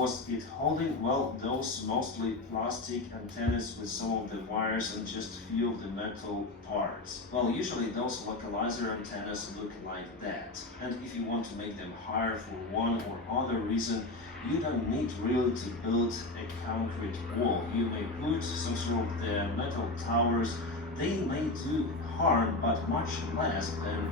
was it holding? Well, those mostly plastic antennas with some of the wires and just few of the metal parts. Well, usually those localizer antennas look like that. And if you want to make them higher for one or other reason, you don't need really to build a concrete wall. You may put some sort of the metal towers. They may do harm, but much less than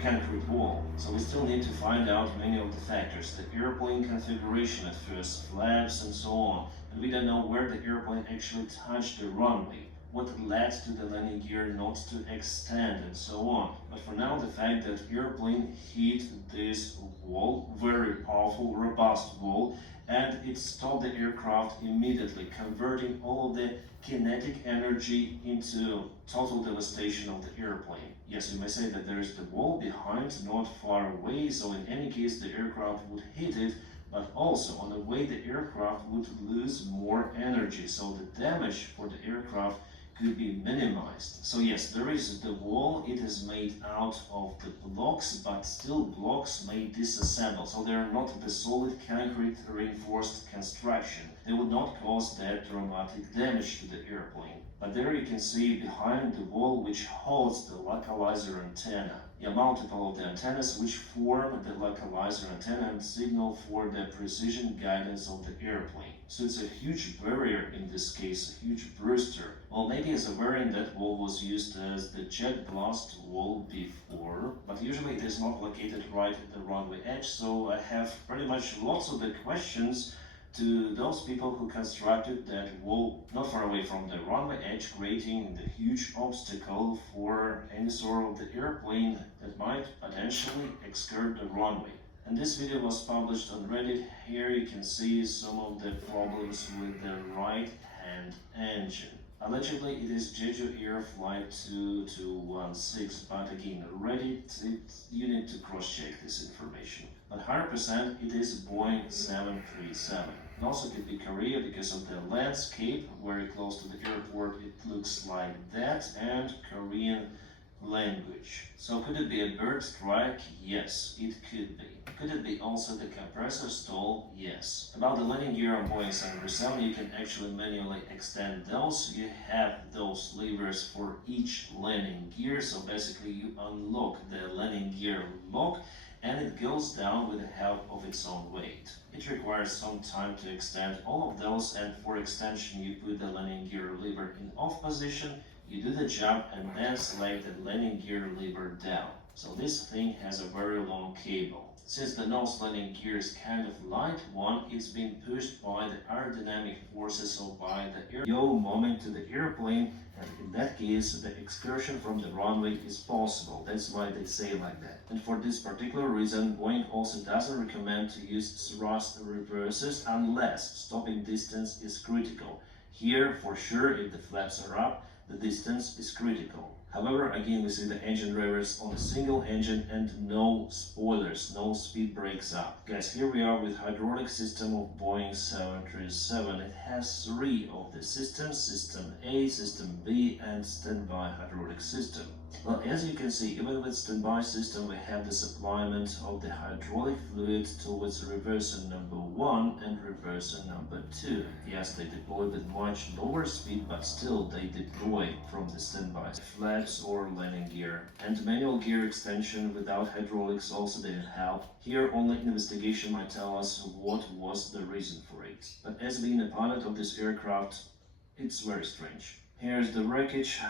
concrete wall. So we still need to find out many of the factors, the airplane configuration at first, flaps and so on, and we don't know where the airplane actually touched the runway, what led to the landing gear not to extend and so on. But for now, the fact that airplane hit this wall, very powerful, robust wall, and it stopped the aircraft immediately, converting all of the kinetic energy into total devastation of the airplane. Yes, you may say that there is the wall behind, not far away, so in any case the aircraft would hit it, but also on the way the aircraft would lose more energy, so the damage for the aircraft could be minimized. So yes, there is the wall, it is made out of the blocks, but still blocks may disassemble, so they are not the solid concrete reinforced construction. They would not cause that dramatic damage to the airplane. But there you can see behind the wall which holds the localizer antenna. Yeah, multiple of the antennas which form the localizer antenna and signal for the precision guidance of the airplane. So it's a huge barrier in this case, a huge brewster. Well, maybe as a variant that wall was used as the jet blast wall before, but usually it is not located right at the runway edge, so I have pretty much lots of the questions to those people who constructed that wall not far away from the runway edge, creating the huge obstacle for any sort of the airplane that might potentially skirt the runway. And this video was published on Reddit. Here you can see some of the problems with the right hand engine. Allegedly it is Jeju Air Flight 2216, but again, Reddit, you need to cross-check this information. But 100% it is Boeing 737. It also could be Korea because of the landscape, very close to the airport, it looks like that, and Korean language. So could it be a bird strike? Yes, it could be. Could it be also the compressor stall? Yes. About the landing gear on Boeing 737, you can actually manually extend those. You have those levers for each landing gear, so basically you unlock the landing gear lock and it goes down with the help of its own weight. It requires some time to extend all of those, and for extension you put the landing gear lever in off position, you do the jump and then select the landing gear lever down. So this thing has a very long cable. Since the nose landing gear is kind of light one, it's been pushed by the aerodynamic forces, so by the yaw moment to the airplane, and in that case the excursion from the runway is possible. That's why they say like that. And for this particular reason, Boeing also doesn't recommend to use thrust reverses unless stopping distance is critical. Here, for sure, if the flaps are up, the distance is critical. However, again, we see the engine drivers on a single engine and no spoilers, no speed brakes up. Guys, here we are with hydraulic system of Boeing 737. It has three of the systems, System A, System B, and standby hydraulic system. Well, as you can see, even with standby system, we have the supplyment of the hydraulic fluid towards reverser number 1 and reverser number 2. Yes, they deploy with much lower speed, but still they deploy from the standby flaps or landing gear. And manual gear extension without hydraulics also didn't help. Here only investigation might tell us what was the reason for it. But as being a pilot of this aircraft, it's very strange. Here's the wreckage.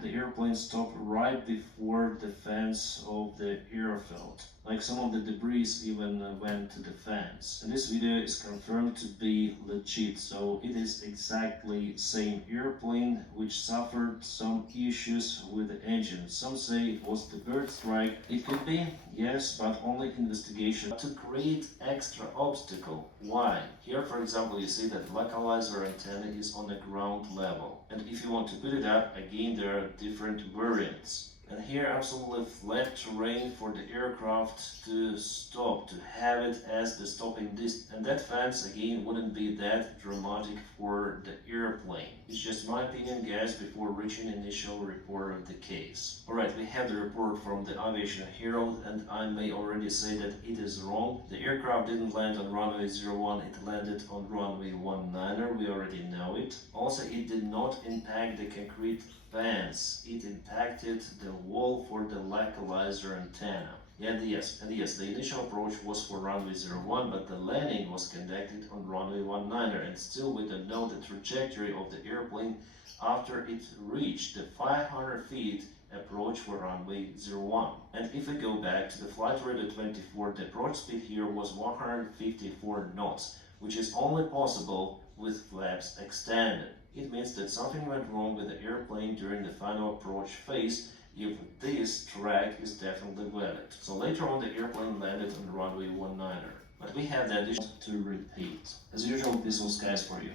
The airplane stopped right before the fence of the airfield. Like some of the debris even went to the fence. And this video is confirmed to be legit, so it is exactly same airplane which suffered some issues with the engine. Some say it was the bird strike. It could be, yes, but only investigation to create extra obstacle. Why? Here, for example, you see that localizer antenna is on the ground level. And if you want to put it up, again, there are different variants. And here absolutely flat terrain for the aircraft to stop, to have it as the stopping distance. And that fence again wouldn't be that dramatic for the airplane. It's just my opinion, guys, before reaching initial report of the case. Alright, we have the report from the Aviation Herald, and I may already say that it is wrong. The aircraft didn't land on runway 01, it landed on runway 19er, we already know it. Also, it did not impact the concrete fence, it impacted the wall for the localizer antenna. And yes, the initial approach was for runway 01, but the landing was conducted on runway 19er, and still we don't know the trajectory of the airplane after it reached the 500 feet approach for runway 01. And if we go back to the flight radar 24, the approach speed here was 154 knots, which is only possible with flaps extended. It means that something went wrong with the airplane during the final approach phase if this track is definitely valid. So later on the airplane landed on the runway 19er. But we have the addition to repeat. As usual, this was guys for you.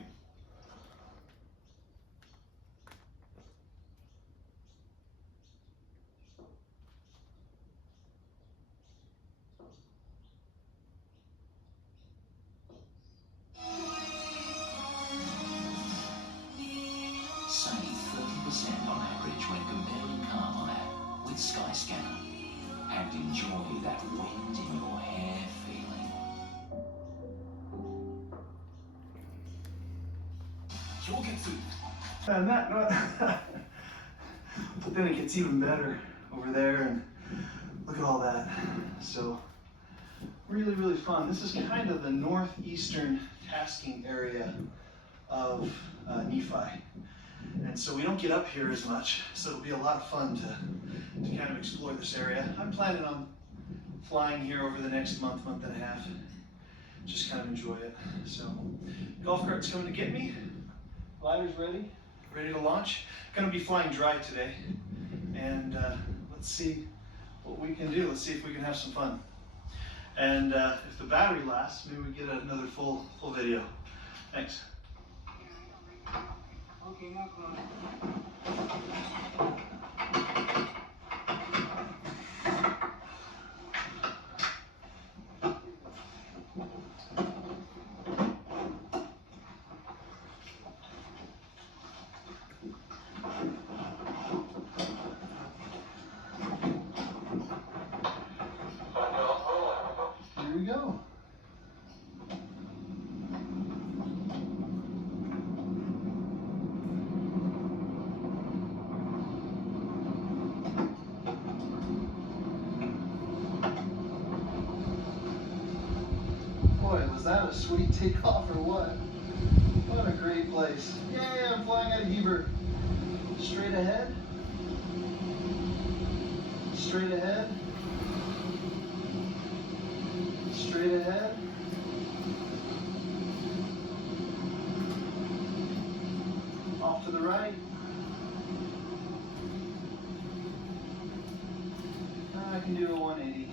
Save 30% on average when comparing Carbonet with Skyscanner, and enjoy that wind in your hair feeling. You'll get through this. And but then it gets even better over there, and look at all that. So really, really fun. This is kind of the northeastern tasking area of Nephi. And so we don't get up here as much, so it'll be a lot of fun to kind of explore this area. I'm planning on flying here over the next month and a half. Just kind of enjoy it. So golf cart's coming to get me. Glider's ready to launch. Gonna be flying dry today. And let's see what we can do. Let's see if we can have some fun. And if the battery lasts, maybe we get another full video. Thanks. Okay, now here we go. Boy, was that a sweet takeoff or what? What a great place. Yay, I'm flying out of Heber. Straight ahead. Straight ahead. Straight ahead. Off to the right. I can do a 180.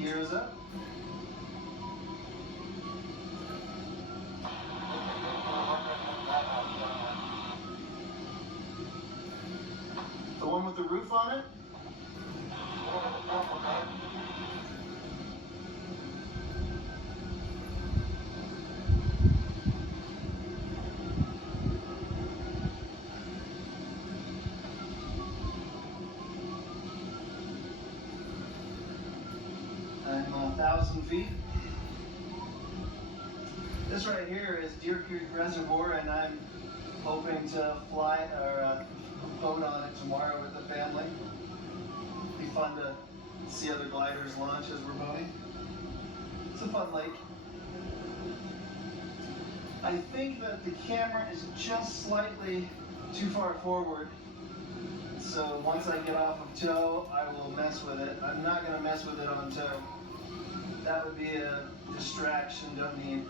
Gears up. The one with the roof on it? I'm 1,000 feet. This right here is Deer Creek Reservoir, and I'm hoping to fly or float on it tomorrow with the family. Be fun to see other gliders launch as we're boating. It's a fun lake. I think that the camera is just slightly too far forward So once I get off of toe, I will mess with it. I'm not gonna mess with it on toe. That would be a distraction, don't need.